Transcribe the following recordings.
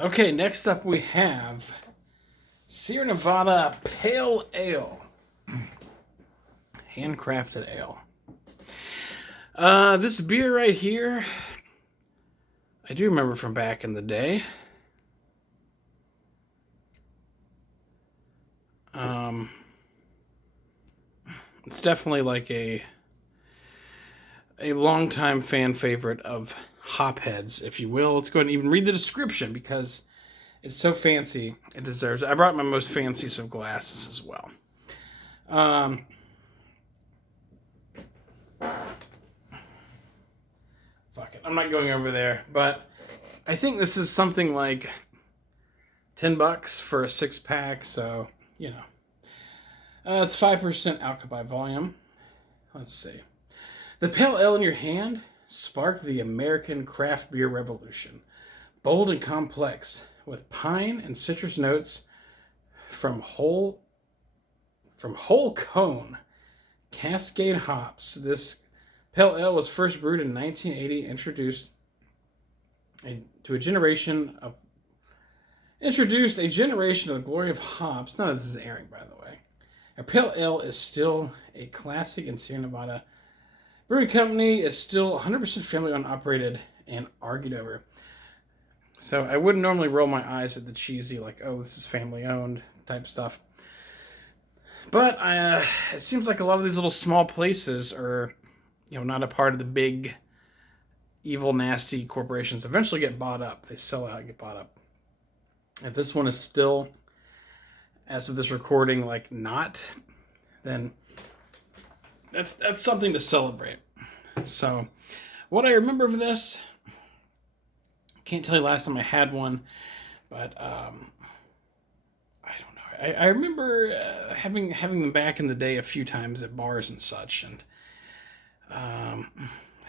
Okay, next up we have Sierra Nevada Pale Ale. Handcrafted ale. This beer right here, I do remember from back in the day. Um, it's definitely like a longtime fan favorite of hopheads, if you will. Let's go ahead and even read the description because it's so fancy. It deserves it. I brought my most fanciest of glasses as well. Um, Fuck it. I'm not going over there, but I think this is something like $10 for a 6 pack. So you know, it's 5% alcohol by volume. Let's see. The pale ale in your hand sparked the American craft beer revolution. Bold and complex, with pine and citrus notes from whole cone cascade hops. This pale ale was first brewed in 1980, to a generation of introduced a generation of the glory of hops. None of this is airing, by the way. A pale ale is still a classic in Sierra Nevada. Brewing company is still 100% family owned, operated, and argued over. So I wouldn't normally roll my eyes at the cheesy, like, oh, this is family owned type stuff. But it seems like a lot of these little small places are, not a part of the big, evil, nasty corporations. Eventually get bought up. They sell out, get bought up. If this one is still, as of this recording, like not, then that's something to celebrate. So, what I remember of this, can't tell you last time I had one, but I don't know. I remember having them back in the day a few times at bars and such, and I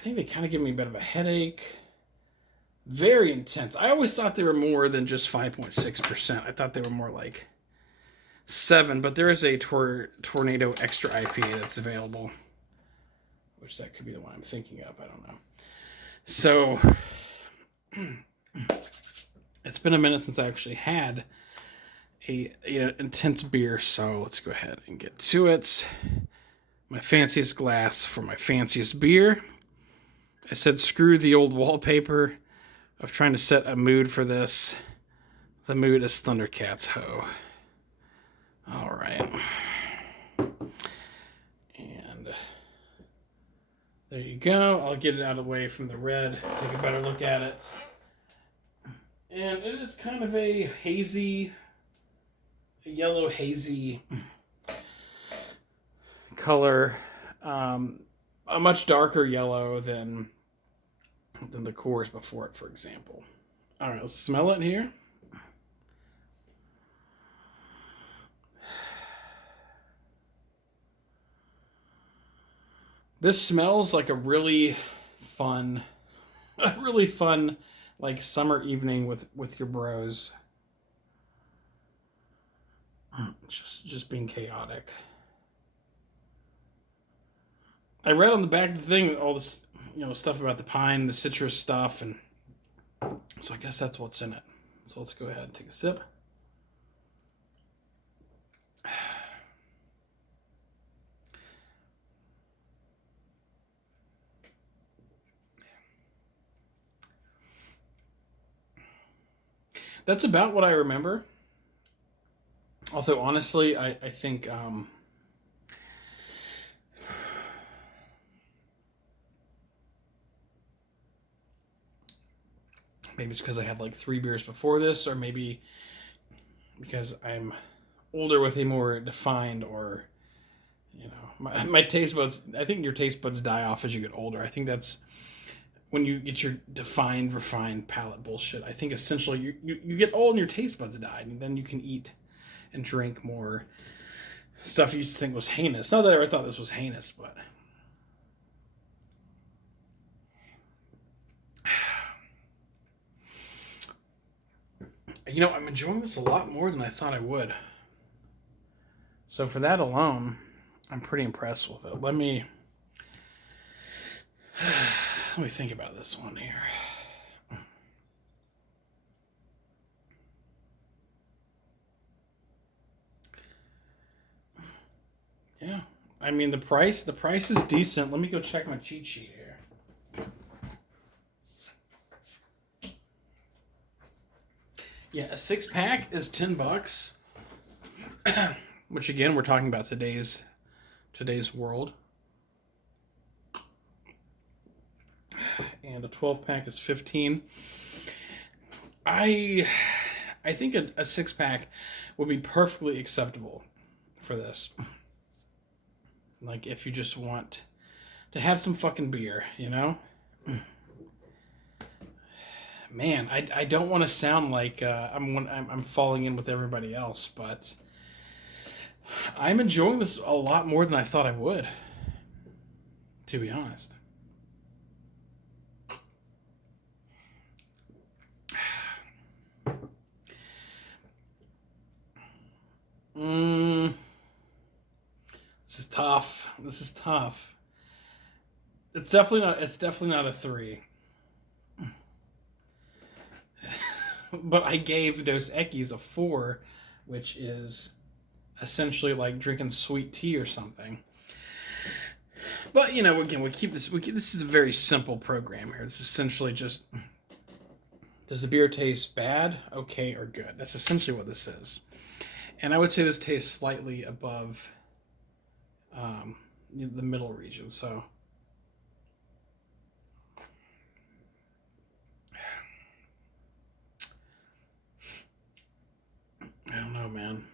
think they kind of give me a bit of a headache. Very intense. I always thought they were more than just 5.6%. I thought they were more like 7, but there is a Tornado Extra IPA that's available, which that could be the one I'm thinking of. I don't know. So it's been a minute since I actually had a intense beer, so let's go ahead and get to it. My fanciest glass for my fanciest beer. I said screw the old wallpaper of trying to set a mood for this. The mood is Thundercats Ho. All right. And there you go. I'll get it out of the way from the red. Take a better look at it. And it is kind of a yellow hazy color. A much darker yellow than the cores before it, for example. All right, let's smell it here. This smells like a really fun, like summer evening with your bros. Just being chaotic. I read on the back of the thing all this, stuff about the pine, the citrus stuff, and so I guess that's what's in it. So let's go ahead and take a sip. That's about what I remember. Although honestly, I think maybe it's because I had like 3 beers before this, or maybe because I'm older with a more defined, or my taste buds. I think your taste buds die off as you get older. I think that's when you get your defined, refined palate bullshit. I think essentially you get old and your taste buds die, and then you can eat and drink more stuff you used to think was heinous. Not that I ever thought this was heinous, but I'm enjoying this a lot more than I thought I would. So for that alone, I'm pretty impressed with it. Let me think about this one here. Yeah. I mean, the price is decent. Let me go check my cheat sheet here. Yeah, a 6-pack is $10, which again, we're talking about today's world. And a 12-pack is 15. I think a 6-pack would be perfectly acceptable for this. Like, if you just want to have some fucking beer, you know? Man, I don't want to sound like I'm falling in with everybody else, but I'm enjoying this a lot more than I thought I would, to be honest. This is tough. This is tough. It's definitely not. It's definitely not a 3. But I gave Dos Equis a 4, which is essentially like drinking sweet tea or something. But you know, again, we keep this. This is a very simple program here. It's essentially just: does the beer taste bad, okay, or good? That's essentially what this is. And I would say this tastes slightly above the middle region. So I don't know, man.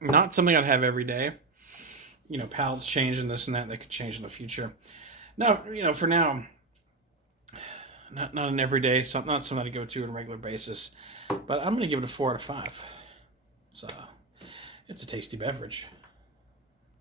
Not something I'd have every day. You know, palates change and this and that. They could change in the future. No, you know, for now, not an everyday, not something to go to on a regular basis. But I'm going to give it a 4 out of 5. It's a tasty beverage.